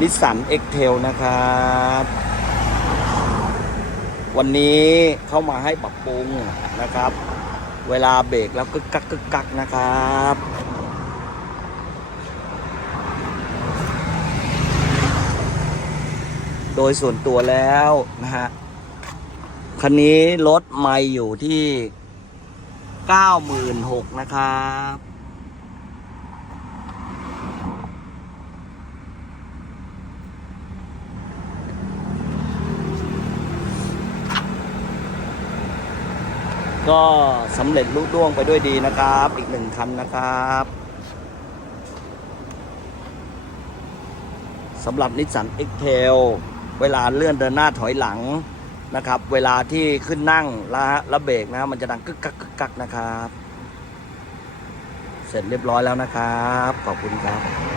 นิสสันเอ็กเทลนะครับ วันนี้เข้ามาให้ปรับปรุงนะครับ เวลาเบรกแล้วกึกกักกึกกักนะครับโดยส่วนตัวแล้วนะฮะ คันนี้รถไม่อยู่ที่ 96,000นะครับ ก็สำเร็จลุล่วงไปด้วยดีนะครับ อีกหนึ่งคันนะครับสำหรับนิสสัน x t a i l เวลาเลื่อนเดินหน้าถอยหลังนะครับ เวลาที่ขึ้นนั่งแล้วแล้วเบรกนะมันจะดังกึกกักกึกกักนะครับ เสร็จเรียบร้อยแล้วนะครับ ขอบคุณครับ